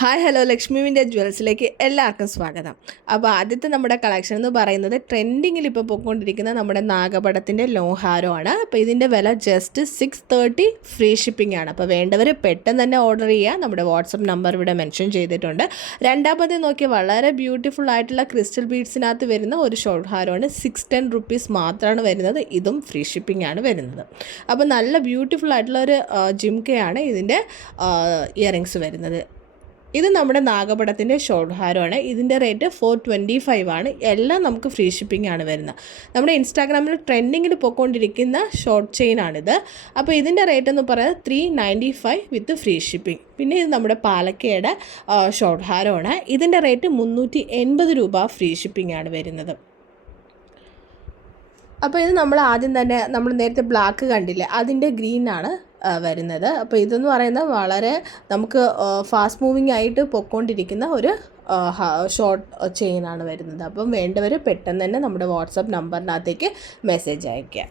Hi hello Lakshmi vintage ജ്വൽസിലേക്ക് എല്ലാവർക്കും സ്വാഗതം. അപ്പോൾ ആദ്യത്തെ നമ്മുടെ കളക്ഷൻ എന്ന് പറയുന്നത് ട്രെൻഡിങ്ങിൽ ഇപ്പോൾ പോയിക്കൊണ്ടിരിക്കുന്ന നമ്മുടെ നാഗപടത്തിൻ്റെ ലോഹാരമാണ്. അപ്പോൾ ഇതിൻ്റെ വില ജസ്റ്റ് 630 ഫ്രീ ഷിപ്പിംഗ് ആണ്. അപ്പോൾ വേണ്ടവർ പെട്ടെന്ന് തന്നെ ഓർഡർ ചെയ്യുക. നമ്മുടെ വാട്സപ്പ് നമ്പർ ഇവിടെ മെൻഷൻ ചെയ്തിട്ടുണ്ട്. രണ്ടാമത് നോക്കി വളരെ ബ്യൂട്ടിഫുൾ ആയിട്ടുള്ള ക്രിസ്റ്റൽ ബീഡ്സിനകത്ത് വരുന്ന ഒരു ഷോർട്ട് ഹാരമാണ്. 610 റുപ്പീസ് മാത്രമാണ് വരുന്നത്. ഇതും ഫ്രീ ഷിപ്പിംഗ് ആണ് വരുന്നത്. അപ്പോൾ നല്ല ബ്യൂട്ടിഫുൾ ആയിട്ടുള്ള ഒരു ജിംകയാണ് ഇതിൻ്റെ ഇയറിങ്സ് വരുന്നത്. ഇത് നമ്മുടെ നാഗപടത്തിൻ്റെ ഷോർട്ട് ഹാരമാണ്. ഇതിൻ്റെ റേറ്റ് 425 ആണ്. എല്ലാം നമുക്ക് ഫ്രീ ഷിപ്പിംഗ് ആണ് വരുന്നത്. നമ്മുടെ ഇൻസ്റ്റാഗ്രാമിൽ ട്രെൻഡിങ്ങിൽ പോയിക്കൊണ്ടിരിക്കുന്ന ഷോർട്ട് ചെയിനാണിത്. അപ്പോൾ ഇതിൻ്റെ റേറ്റ് എന്ന് പറയുന്നത് 395 വിത്ത് ഫ്രീ ഷിപ്പിംഗ്. പിന്നെ ഇത് നമ്മുടെ പാലക്കയുടെ ഷോർട്ട് ഹാരമാണ്. ഇതിൻ്റെ റേറ്റ് 380 രൂപ ഫ്രീ ഷിപ്പിംഗ് ആണ് വരുന്നത്. അപ്പോൾ ഇത് നമ്മൾ ആദ്യം തന്നെ നമ്മൾ നേരത്തെ ബ്ലാക്ക് കണ്ടില്ലേ, അതിൻ്റെ ഗ്രീനാണ് വരുന്നത്. അപ്പോൾ ഇതെന്ന് പറയുന്നത് വളരെ നമുക്ക് ഫാസ്റ്റ് മൂവിങ് ആയിട്ട് പൊയ്ക്കൊണ്ടിരിക്കുന്ന ഒരു ഷോർട്ട് ചെയിനാണ് വരുന്നത്. അപ്പം വേണ്ടവർ പെട്ടെന്ന് തന്നെ നമ്മുടെ വാട്സപ്പ് നമ്പറിനകത്തേക്ക് മെസ്സേജ് അയയ്ക്കുക.